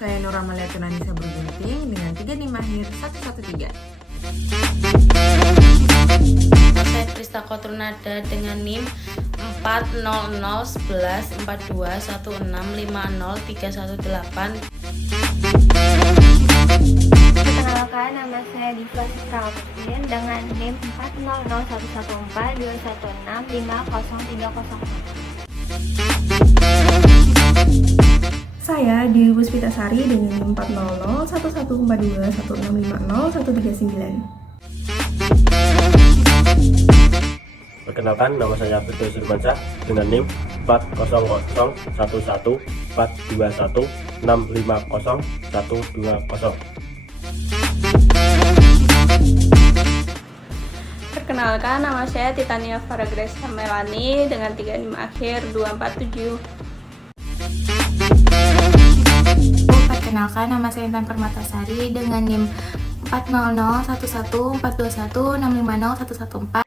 Saya Nur Amalia Tunanisa Bergunting dengan 3 NIM akhir 113. Saya Krista Kotrunada dengan NIM 400114216503118. Perkenalkan, nama saya Diva Sitra Albertin dengan NIM 4001142165030. Saya Dewi Puspitasari dengan NIM 4001142165013. Perkenalkan, nama saya Firdaus Irmansyah dengan NIM 4001421450120. Perkenalkan, nama saya Titania Faragracia Melani dengan 3 NIM akhir 247. Perkenalkan, nama saya Intan Permatasari dengan NIM 4001421450114.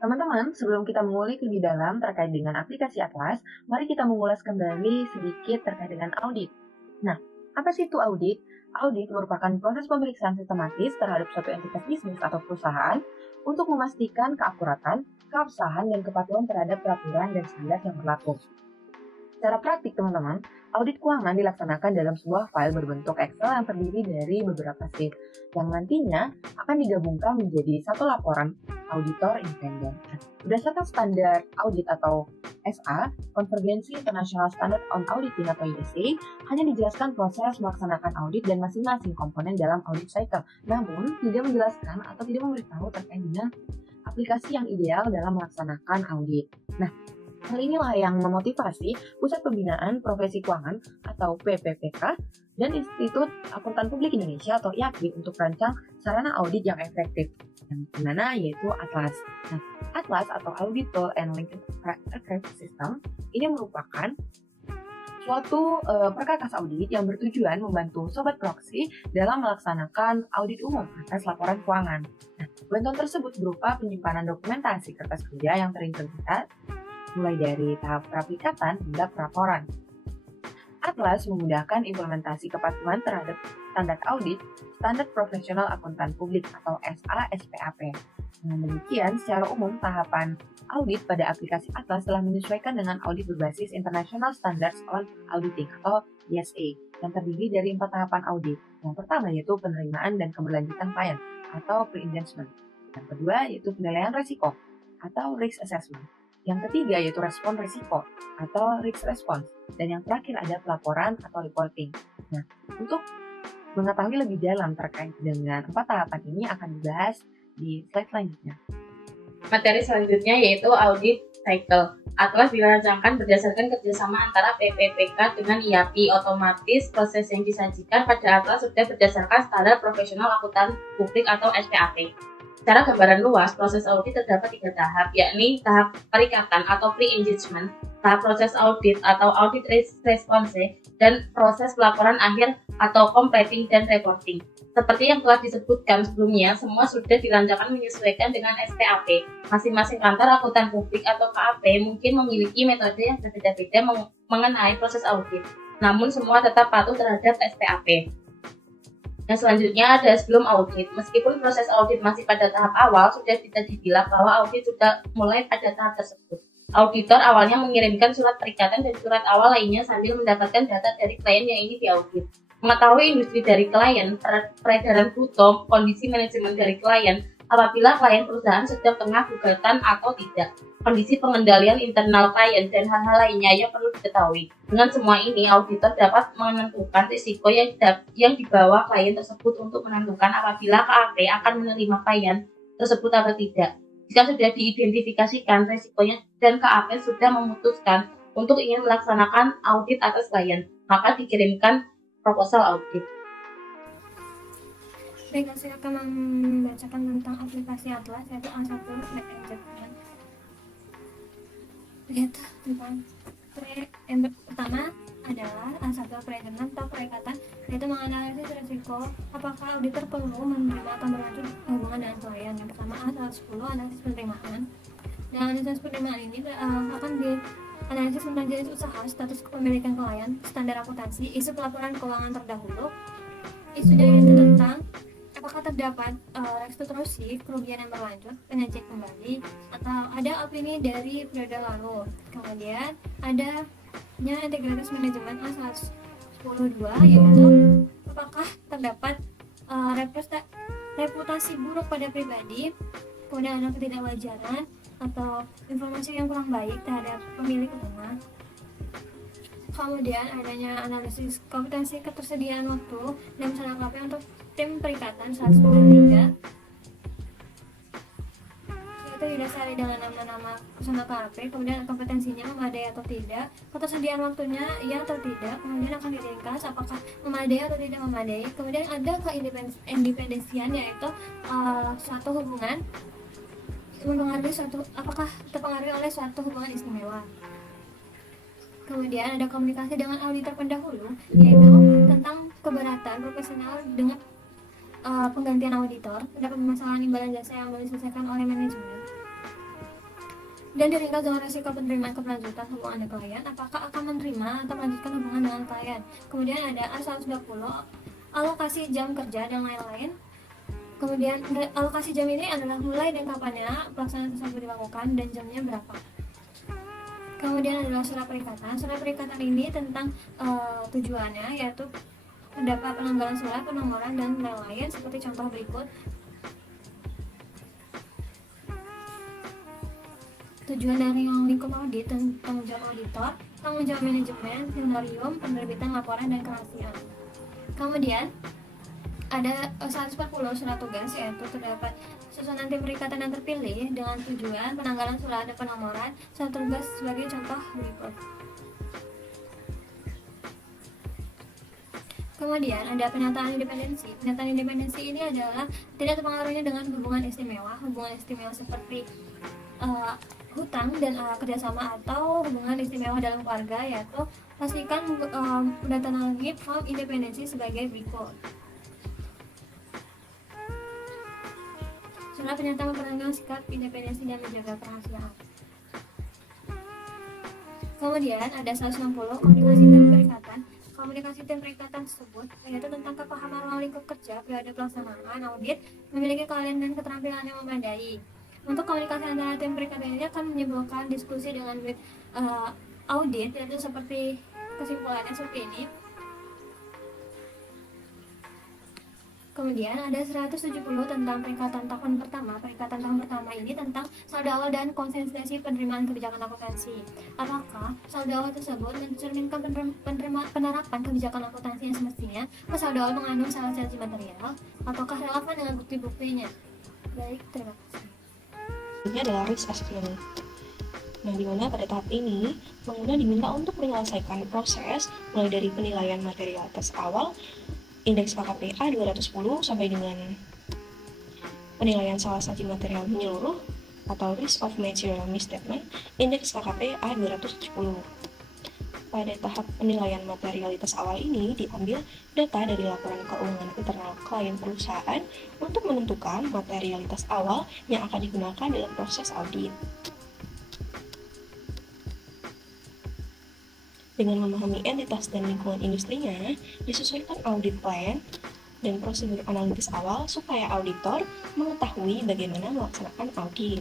Teman-teman, sebelum kita mengulik lebih dalam terkait dengan aplikasi Atlas, mari kita mengulas kembali sedikit terkait dengan audit. Nah, apa sih itu audit? Audit merupakan proses pemeriksaan sistematis terhadap suatu entitas bisnis atau perusahaan untuk memastikan keakuratan, keabsahan, dan kepatuhan terhadap peraturan dan standar yang berlaku. Secara praktik, teman-teman, audit keuangan dilaksanakan dalam sebuah file berbentuk Excel yang terdiri dari beberapa sheet, yang nantinya akan digabungkan menjadi satu laporan auditor independen. Berdasarkan standar audit atau SA, Convergency International Standard on Auditing atau ISA, hanya dijelaskan proses melaksanakan audit dan masing-masing komponen dalam audit cycle, namun tidak menjelaskan atau tidak memberitahu terkait dengan aplikasi yang ideal dalam melaksanakan audit. Nah, hal inilah yang memotivasi Pusat Pembinaan Profesi Keuangan atau PPPK dan Institut Akuntan Publik Indonesia atau IAPI untuk merancang sarana audit yang efektif, yang dimana yaitu Atlas. Nah, Atlas atau Audit Tool and Linked Record System ini merupakan suatu perkakas audit yang bertujuan membantu Sobat Proxy dalam melaksanakan audit umum atas laporan keuangan. Nah, bantuan tersebut berupa penyimpanan dokumentasi kertas kerja yang terintegritas, mulai dari tahap peraplikatan hingga pelaporan. Atlas memudahkan implementasi kepatuhan terhadap standar audit, standar profesional akuntan publik atau SA/SPAP. Dengan demikian, secara umum tahapan audit pada aplikasi Atlas telah menyesuaikan dengan audit berbasis International Standards on Auditing atau ISA yang terdiri dari 4 tahapan audit. Yang pertama yaitu penerimaan dan keberlanjutan klien atau pre-engagement. Yang kedua yaitu penilaian risiko atau risk assessment. Yang ketiga yaitu respon risiko atau risk response. Dan yang terakhir ada pelaporan atau reporting. Nah, untuk mengetahui lebih dalam terkait dengan 4 tahapan ini akan dibahas di slide selanjutnya. Materi selanjutnya yaitu audit cycle. Atlas dirancangkan berdasarkan kerjasama antara PPPK dengan IAPI. Otomatis proses yang disajikan pada Atlas sudah berdasarkan standar profesional akuntan publik atau SPAP. Secara gambaran luas, proses audit terdapat 3 tahap, yakni tahap perikatan atau pre-engagement, tahap proses audit atau audit response, dan proses pelaporan akhir atau completing dan reporting. Seperti yang telah disebutkan sebelumnya, semua sudah dirancangkan menyesuaikan dengan SPAP. Masing-masing kantor akuntan publik atau KAP mungkin memiliki metode yang berbeda-beda mengenai proses audit, namun semua tetap patuh terhadap SPAP. Yang selanjutnya ada sebelum audit. Meskipun proses audit masih pada tahap awal, sudah bisa dibilang bahwa audit sudah mulai pada tahap tersebut. Auditor awalnya mengirimkan surat perikatan dan surat awal lainnya sambil mendapatkan data dari klien yang ini diaudit. Mengetahui industri dari klien, peredaran bruto, kondisi manajemen dari klien, apabila klien perusahaan sedang tengah gugatan atau tidak, kondisi pengendalian internal klien, dan hal-hal lainnya yang perlu diketahui. Dengan semua ini, auditor dapat menentukan risiko yang dibawa klien tersebut untuk menentukan apabila KAP akan menerima klien tersebut atau tidak. Jika sudah diidentifikasikan risikonya dan KAP sudah memutuskan untuk ingin melaksanakan audit atas klien, maka dikirimkan proposal audit. Baik, saya akan membacakan tentang aplikasi Atlas yaitu A1 Pre-Engagement. Lihat tentang yang pertama adalah satu perikanan atau perikatan, yaitu menganalisis risiko apakah auditor perlu menerima atau berlanjut hubungan dengan klien. Yang pertama A110, analisis penerimaan. Dan analisis penerimaan ini akan dianalisis tentang jenis usaha, status kepemilikan klien, standar akuntansi, isu pelaporan keuangan terdahulu, isunya itu tentang apakah terdapat restitusi kerugian yang berlanjut, penyajian kembali, atau ada opini dari periode lalu. Kemudian adanya integritas manajemen A110.2, yaitu apakah terdapat reputasi buruk pada pribadi, kemudian ada ketidakwajaran atau informasi yang kurang baik terhadap pemilik rumah. Kemudian adanya analisis kompetensi ketersediaan waktu dan misalnya KP untuk tim perikatan 193, yaitu didasari dengan nama-nama personal KP, kemudian kompetensinya memadai atau tidak, ketersediaan waktunya iya atau tidak, kemudian akan diringkas apakah memadai atau tidak memadai, kemudian ada keindependensian, yaitu suatu hubungan apakah terpengaruhi oleh suatu hubungan istimewa. Kemudian ada komunikasi dengan auditor pendahulu, yaitu tentang keberatan profesional dengan penggantian auditor, terdapat permasalahan imbalan jasa yang belum diselesaikan oleh manajemen, dan diringkas dengan resiko penerimaan keberlanjutan hubungan dengan klien, apakah akan menerima atau melanjutkan hubungan dengan klien. Kemudian ada A120, alokasi jam kerja dan lain-lain. Kemudian alokasi jam ini adalah mulai dan kapannya pelaksanaan tersebut dilakukan dan jamnya berapa. Kemudian adalah surat perikatan. Surat perikatan ini tentang tujuannya, yaitu terdapat penanggalan surat, penomoran, dan lain-lain seperti contoh berikut. Tujuan dari lingkup audit dan tanggung jawab auditor, tanggung jawab manajemen, skenario, penerbitan laporan, dan kerahasiaan. Kemudian ada 140 surat tugas, yaitu terdapat susunan tim perikatan yang terpilih dengan tujuan, penanggalan surat, dan penomoran surat tugas sebagai contoh berikut. Kemudian ada pernyataan independensi. Pernyataan independensi ini adalah tidak terpengaruhnya dengan hubungan istimewa seperti hutang dan kerjasama atau hubungan istimewa dalam keluarga, yaitu pastikan mendatangani form independensi sebagai berikut. Surat pernyataan memperkenalkan sikap independensi dan menjaga kerahasiaan. Kemudian ada 160 komunikasi tim perikatan. Komunikasi tim perikatan tersebut yaitu tentang kepahaman ruang lingkup kerja periode pelaksanaan audit, memiliki keahlian dan keterampilan yang memadai. Untuk komunikasi antara tim perikatan ini akan menimbulkan diskusi dengan audit, yaitu seperti kesimpulannya seperti ini. Kemudian ada 170 tentang perikatan tahun pertama. Perikatan tahun pertama ini tentang saldo awal dan konsentrasi penerimaan kebijakan akuntansi. Apakah saldo awal tersebut mencerminkan penerapan kebijakan akuntansi yang semestinya? Saldo awal mengandung salah-salah material ataukah relevan dengan bukti-buktinya? Baik, terima kasih. Ini adalah risk assessment. Nah, di mana pada tahap ini pengguna diminta untuk menyelesaikan proses mulai dari penilaian materialitas awal, indeks KKP A210 sampai dengan penilaian salah satu material menyeluruh atau risk of material misstatement, indeks KKP A270. Pada tahap penilaian materialitas awal ini diambil data dari laporan keuangan internal klien perusahaan untuk menentukan materialitas awal yang akan digunakan dalam proses audit. Dengan memahami entitas dan lingkungan industrinya, disesuaikan audit plan dan prosedur analitis awal supaya auditor mengetahui bagaimana melaksanakan audit.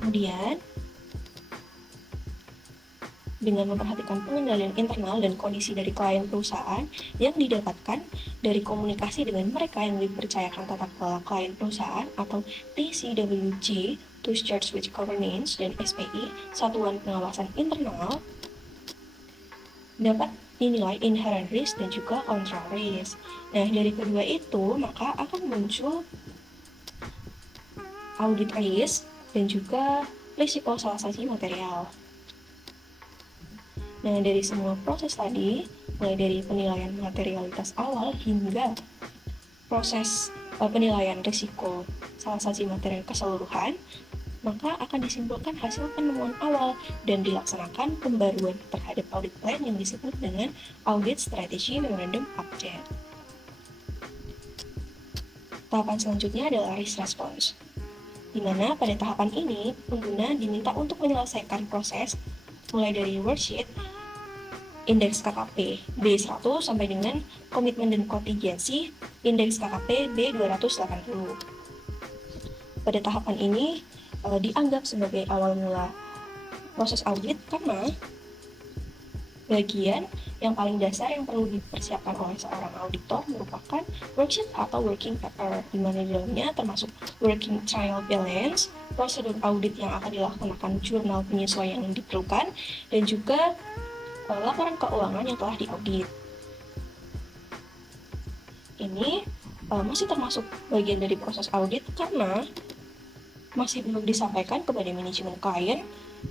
Kemudian, dengan memperhatikan pengendalian internal dan kondisi dari klien perusahaan yang didapatkan dari komunikasi dengan mereka yang dipercayakan tata kelola klien perusahaan atau TCWG, Tools Charge with Governance, dan SPI, Satuan Pengawasan Internal, dapat dinilai inherent risk dan juga control risk. Nah, dari kedua itu, maka akan muncul audit risk dan juga risiko salah satu material. Nah, dari semua proses tadi, mulai dari penilaian materialitas awal hingga proses penilaian risiko salah satu material keseluruhan, maka akan disimpulkan hasil penemuan awal dan dilaksanakan pembaruan terhadap audit plan yang disebut dengan Audit Strategy Memorandum Update. Tahapan selanjutnya adalah risk response, di mana pada tahapan ini pengguna diminta untuk menyelesaikan proses mulai dari worksheet, indeks KKP B100 sampai dengan komitmen dan kontingensi indeks KKP B280. Pada tahapan ini dianggap sebagai awal mula proses audit karena bagian yang paling dasar yang perlu dipersiapkan oleh seorang auditor merupakan worksheet atau working paper, di mana di dalamnya termasuk working trial balance, prosedur audit yang akan dilaksanakan, jurnal penyesuaian yang diperlukan, dan juga laporan keuangan yang telah diaudit. Ini masih termasuk bagian dari proses audit karena masih belum disampaikan kepada manajemen klien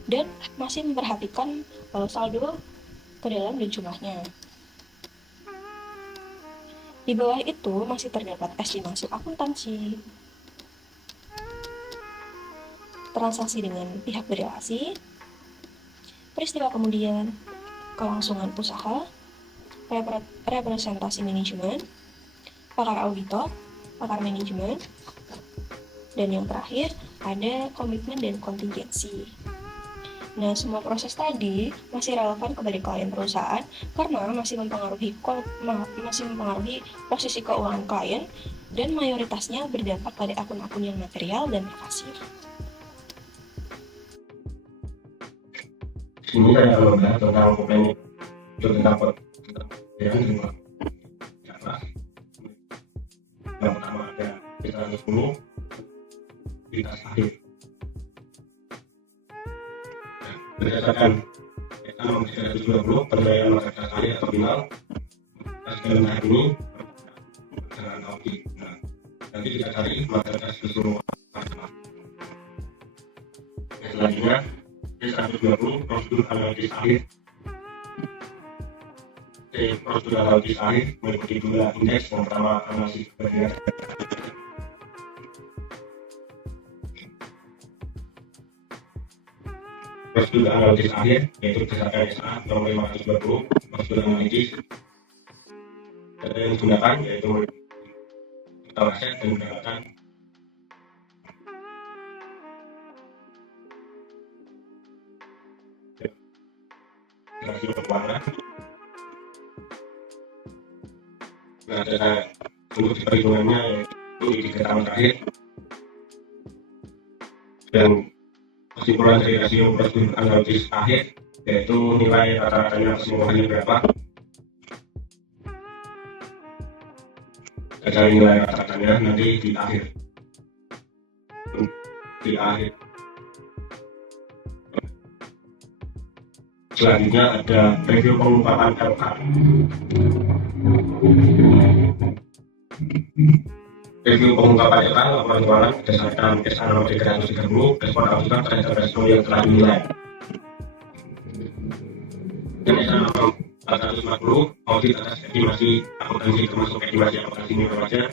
dan masih memperhatikan saldo ke dalam dan jumlahnya. Di bawah itu masih terdapat estimasi akuntansi, transaksi dengan pihak berrelasi, peristiwa kemudian, kelangsungan usaha, representasi manajemen, pakar auditor, pakar manajemen, dan yang terakhir ada komitmen dan kontingensi. Nah, semua proses tadi masih relevan kepada klien perusahaan karena masih mempengaruhi posisi keuangan klien dan mayoritasnya berdampak pada akun-akun yang material dan pasif. Ini saya akan membahas tentang planning tentang yang pertama ada kita 10 kita akhir berdasarkan nomor 120 penilaian masyarakat akhir atau final dalam tahap ini dengan audit. Nah, nanti kita cari masyarakat keseluruhan. Selanjutnya 120 prosedur analisis akhir. Prosedur analisis akhir meliputi dua indeks. Yang pertama analisis perbedaan prosedur analisis akhir yaitu berdasarkan SA nomor 520. Prosedur analisis data yang digunakan yaitu total aset dan pendapatan rasio keuangan. Nah, data untuk perhitungannya yaitu di 3 tahun terakhir dan kesimpulan dari rasio prosedur analisis akhir yaitu nilai rata-ratanya keseluruhannya berapa. Kita cari nilai rata-ratanya nanti di akhir. Selanjutnya ada review pengungkapan LK. Review pengungkapan LK laporan keuangan berdasarkan SA nomor 330 respon auditor terhadap rasio yang telah dinilai. Dan SA nomor 440 audit atas estimasi akuntansi termasuk estimasi akuntansi nilai wajar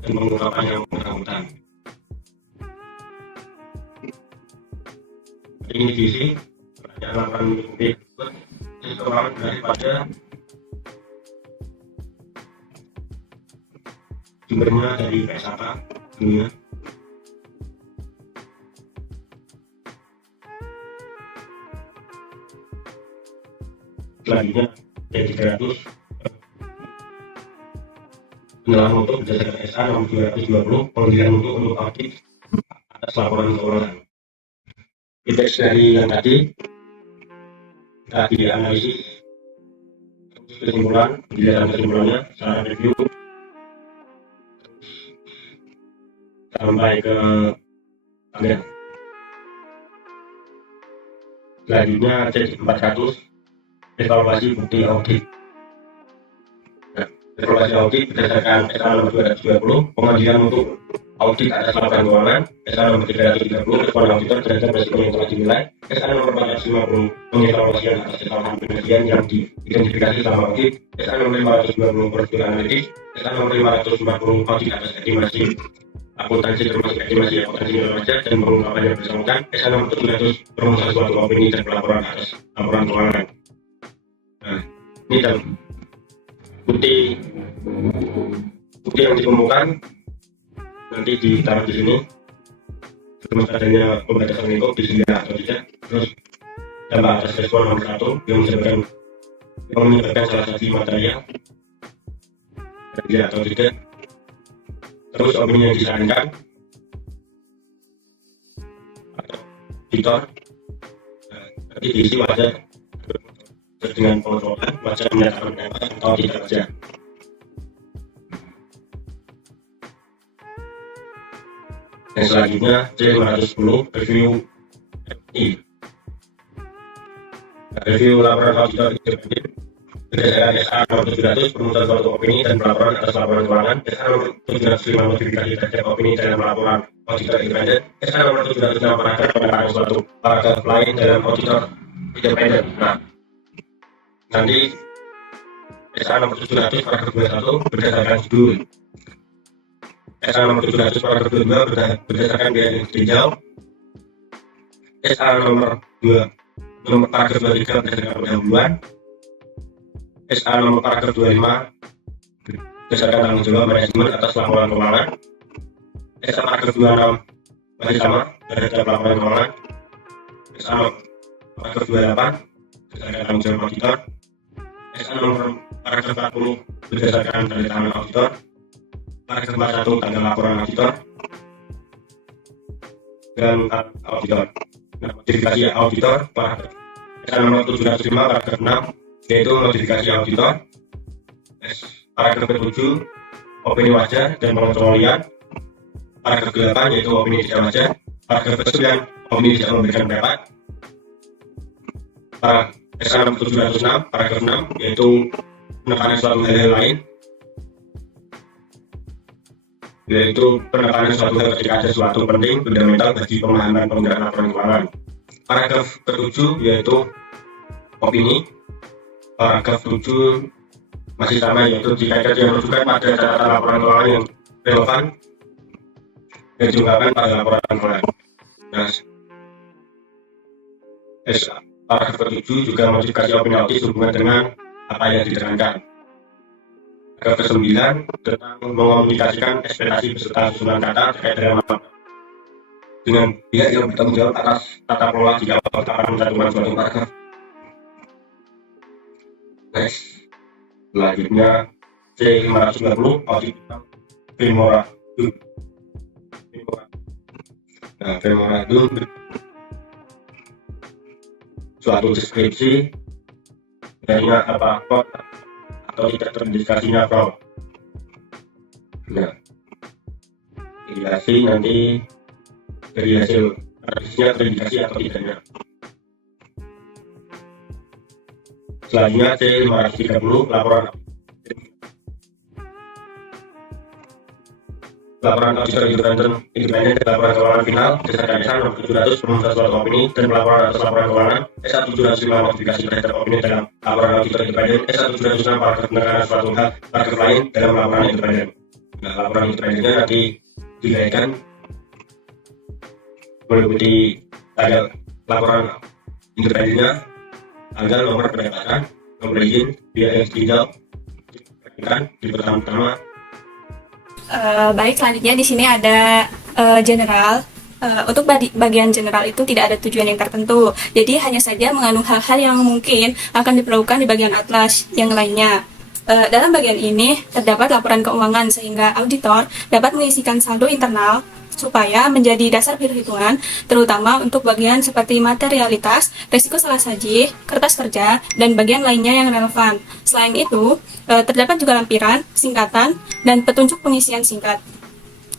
dan pengungkapan yang bersangkutan. Ini diisi yang akan mengikuti keuangan daripada sumbernya dari PSAK dunia. Selanjutnya dari 300 penilaian untuk berdasarkan SA nomor 220 penilaian untuk audit atas laporan keuangan. Indeks dari yang tadi kita dianalisis kesimpulan, penjelasan kesimpulannya secara review sampai ke akhir. Selanjutnya C400 evaluasi bukti audit. Nah, evaluasi audit berdasarkan SA nomor 220 pengajuan untuk audit atas laporan keuangan, SA nomor 330 respon auditor terhadap resiko yang telah dinilai, SA nomor 450 pengevaluasian atas kesalahan penelitian yang diidentifikasi selama audit, SA nomor 520 prosedur analitis, SA nomor 540 audit atas estimasi akuntansi termasuk estimasi akuntansi nilai wajar dan pengungkapan yang bersangkutan SH nomor 700 perumusan suatu opini dan pelaporan atas laporan keuangan. Nah, ini dan bukti yang ditemukan nanti ditaruh di sini. Terus adanya pembatasan lingkup di sini atau tidak. Terus dampak atas respon nomor 1 yang menyebabkan salah satu material atau tidak. Terus opini yang disarankan atau auditor nanti diisi wajar dengan pengontrolan wajar menyatakan pendapat atau tidak wajar. Dan selanjutnya C510 review review laporan auditor independen berdasarkan SH nomor 700 perumusan suatu opini dan pelaporan atas laporan keuangan, SH nomor 705 notifikasi terhadap opini dalam laporan auditor independen, SH nomor 706 paragraf penekanan suatu paragraf lain dalam auditor independen. Nah, nanti SH nomor 700 paragraf 21 berdasarkan judul, SH nomor 700 paragraf 22 berdasarkan biaya yang ditinjau, SH nomor paragraf 23 berdasarkan pendahuluan, SH nomor paragraf 25 berdasarkan tanggung jawab manajemen atas laporan keuangan, SH paragraf 26 masih sama terhadap laporan keuangan, SH nomor paragraf 28 berdasarkan tanggung jawab auditor, SH nomor paragraf 40 berdasarkan tanda tangan auditor, paragraf 41 tanda laporan auditor dan auditor. Nah, notifikasi auditor paragraf SH nomor 705 paragraf 6 yaitu notifikasi auditor, paragraf ke-7 opini wajar dan pengecualian, paragraf ke-8 yaitu opini tidak wajar, paragraf ke-9 opini tidak memberikan pendapat, SH nomor 706 paragraf 6 yaitu penekanan suatu hal lain, yaitu penekanan suatu hal ketika ada suatu penting fundamental bagi pemahaman penggunaan laporan keuangan. Paragraf ke-7 yaitu opini. Paragraf 7 masih sama yaitu jika yang menunjukkan pada catatan laporan keuangan yang relevan yang diungkapkan pada laporan keuangan. Nah, paragraf ke-7 juga modifikasi opini audit sehubungan dengan apa yang diterangkan. Paragraf ke-9 tentang mengomunikasikan ekspektasi beserta susunan kata terkait dengan pihak yang bertanggung jawab atas tata kelola jika peletakan mencantumkan suatu paragraf. Next, selanjutnya C590 audit memorandum. Nah, memorandum suatu deskripsi adanya apa fraud atau tidak terindikasinya fraud. Nah, indikasi nanti dari hasil analisisnya terindikasi atau tidaknya. Selanjutnya C530 laporan auditor independen dan laporan keuangan final berdasarkan SH nomor 700 perumusan suatu opini dan pelaporan atas laporan keuangan, SH 705 notifikasi terhadap opini dalam laporan auditor independen, SH 706 paragraf penekanan suatu hal paragraf lain dalam laporan independen. Nah, laporan independennya nanti dinaikkan meliputi tanggal laporan independennya, tanggal, nomor pendapatan, nomor izin, biaya yang ditinjau, di pertama-tama. Baik, selanjutnya di sini ada general. Untuk bagian general itu tidak ada tujuan yang tertentu, jadi hanya saja mengandung hal-hal yang mungkin akan diperlukan di bagian atlas yang lainnya. Dalam bagian ini terdapat laporan keuangan sehingga auditor dapat mengisikan saldo internal supaya menjadi dasar perhitungan, terutama untuk bagian seperti materialitas, risiko salah saji, kertas kerja, dan bagian lainnya yang relevan. Selain itu, terdapat juga lampiran, singkatan, dan petunjuk pengisian singkat.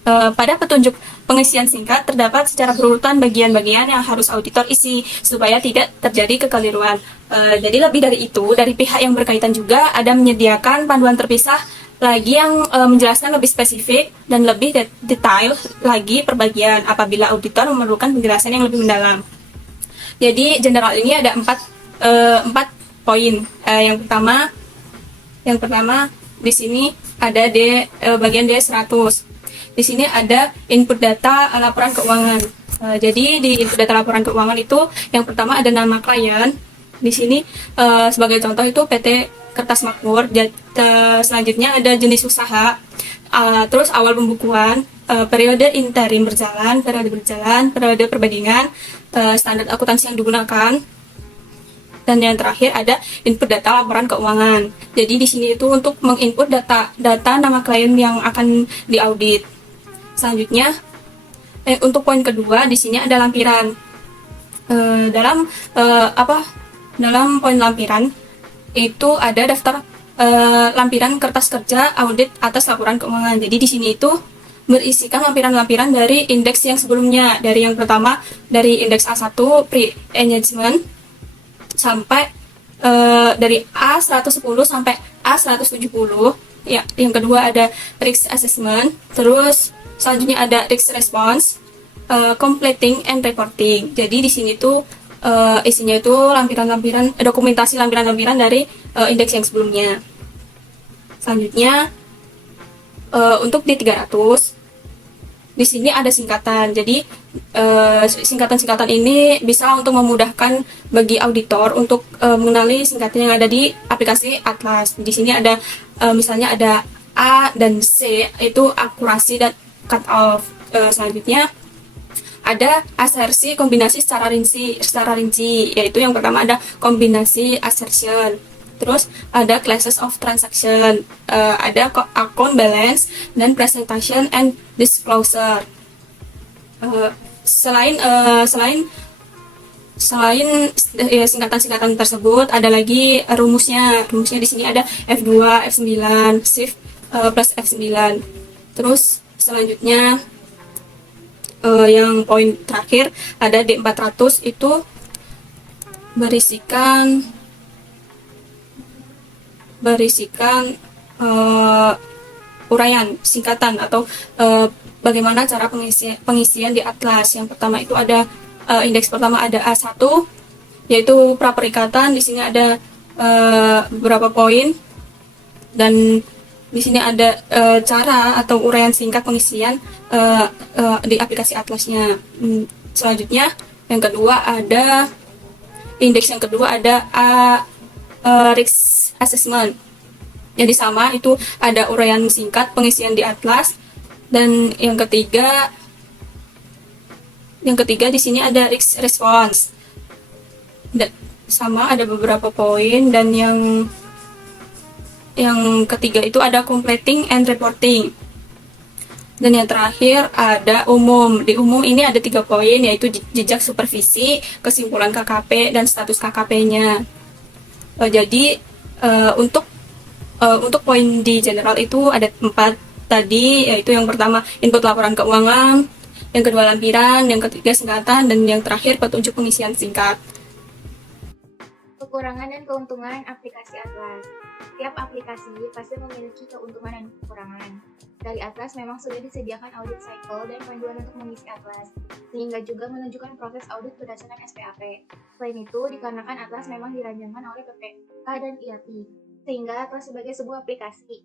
Pada petunjuk pengisian singkat terdapat secara berurutan bagian-bagian yang harus auditor isi supaya tidak terjadi kekeliruan. Jadi lebih dari itu, dari pihak yang berkaitan juga ada menyediakan panduan terpisah lagi yang menjelaskan lebih spesifik dan lebih detail lagi per bagian apabila auditor memerlukan penjelasan yang lebih mendalam. Jadi general ini ada empat poin. Yang pertama di sini ada bagian D100. di sini ada input data laporan keuangan. Jadi di input data laporan keuangan itu yang pertama ada nama klien. Di sini sebagai contoh itu PT Kertas Makmur. Selanjutnya ada jenis usaha, terus awal pembukuan, periode interim berjalan, periode perbandingan, standar akuntansi yang digunakan, dan yang terakhir ada input data laporan keuangan. Jadi di sini itu untuk menginput data nama klien yang akan diaudit. Selanjutnya untuk poin kedua di sini ada lampiran. Dalam poin lampiran itu ada daftar lampiran kertas kerja audit atas laporan keuangan. Jadi di sini itu berisikan lampiran-lampiran dari indeks yang sebelumnya. Dari yang pertama dari indeks A1 pre-engagement sampai dari A110 sampai A170. Ya, yang kedua ada risk assessment, terus selanjutnya ada risk response, completing and reporting. Jadi di sini tuh isinya itu lampiran-lampiran, dokumentasi lampiran-lampiran dari indeks yang sebelumnya. Selanjutnya untuk D300 di sini ada singkatan. Jadi singkatan-singkatan ini bisa untuk memudahkan bagi auditor untuk mengenali singkatan yang ada di aplikasi Atlas. Di sini ada misalnya ada A dan C, itu akurasi dan cut off. Selanjutnya ada asersi kombinasi secara rinci, yaitu yang pertama ada kombinasi assertion. Terus ada classes of transaction, ada account balance dan presentation and disclosure. Selain singkatan-singkatan tersebut, ada lagi rumusnya. Rumusnya di sini ada F2, F9, shift plus F9. Terus selanjutnya yang poin terakhir ada D400, itu berisikan uraian singkatan atau bagaimana cara pengisian di Atlas. Yang pertama itu ada indeks pertama ada A1, yaitu praperikatan. Di sini ada beberapa poin, dan di sini ada cara atau uraian singkat pengisian di aplikasi Atlasnya. Selanjutnya yang kedua ada indeks yang kedua ada risk assessment. Jadi sama, itu ada uraian singkat pengisian di Atlas. Dan yang ketiga di sini ada risk response. Sama, ada beberapa poin. Dan yang ketiga itu ada completing and reporting. Dan yang terakhir ada umum. Di umum ini ada 3 poin, yaitu jejak supervisi, kesimpulan KKP, dan status KKP-nya. Jadi untuk poin di general itu ada 4 tadi, yaitu yang pertama input laporan keuangan, yang kedua lampiran, yang ketiga singkatan, dan yang terakhir petunjuk pengisian singkat. Kekurangan dan keuntungan aplikasi Atlas. Setiap aplikasi pasti memiliki keuntungan dan kekurangan. Dari Atlas memang sudah disediakan audit cycle dan panduan untuk mengisi Atlas, sehingga juga menunjukkan proses audit berdasarkan SPAP. Selain itu, dikarenakan Atlas memang diranjangkan oleh PPK dan IAP, sehingga Atlas sebagai sebuah aplikasi,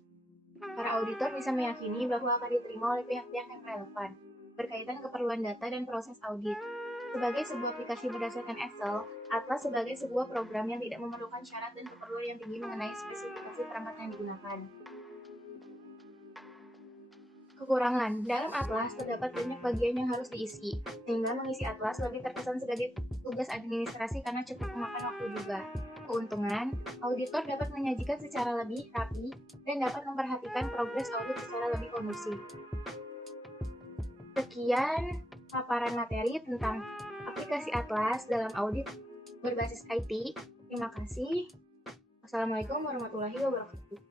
para auditor bisa meyakini bahwa akan diterima oleh pihak-pihak yang relevan, berkaitan keperluan data dan proses audit. Sebagai sebuah aplikasi berdasarkan Excel, Atlas sebagai sebuah program yang tidak memerlukan syarat dan keperluan yang tinggi mengenai spesifikasi perangkat yang digunakan. Kekurangan, dalam Atlas terdapat banyak bagian yang harus diisi, sehingga mengisi Atlas lebih terkesan sebagai tugas administrasi karena cukup memakan waktu juga. Keuntungan, auditor dapat menyajikan secara lebih rapi dan dapat memperhatikan progres audit secara lebih kondusif. Sekian paparan materi tentang aplikasi Atlas dalam audit berbasis IT. Terima kasih. Wassalamualaikum warahmatullahi wabarakatuh.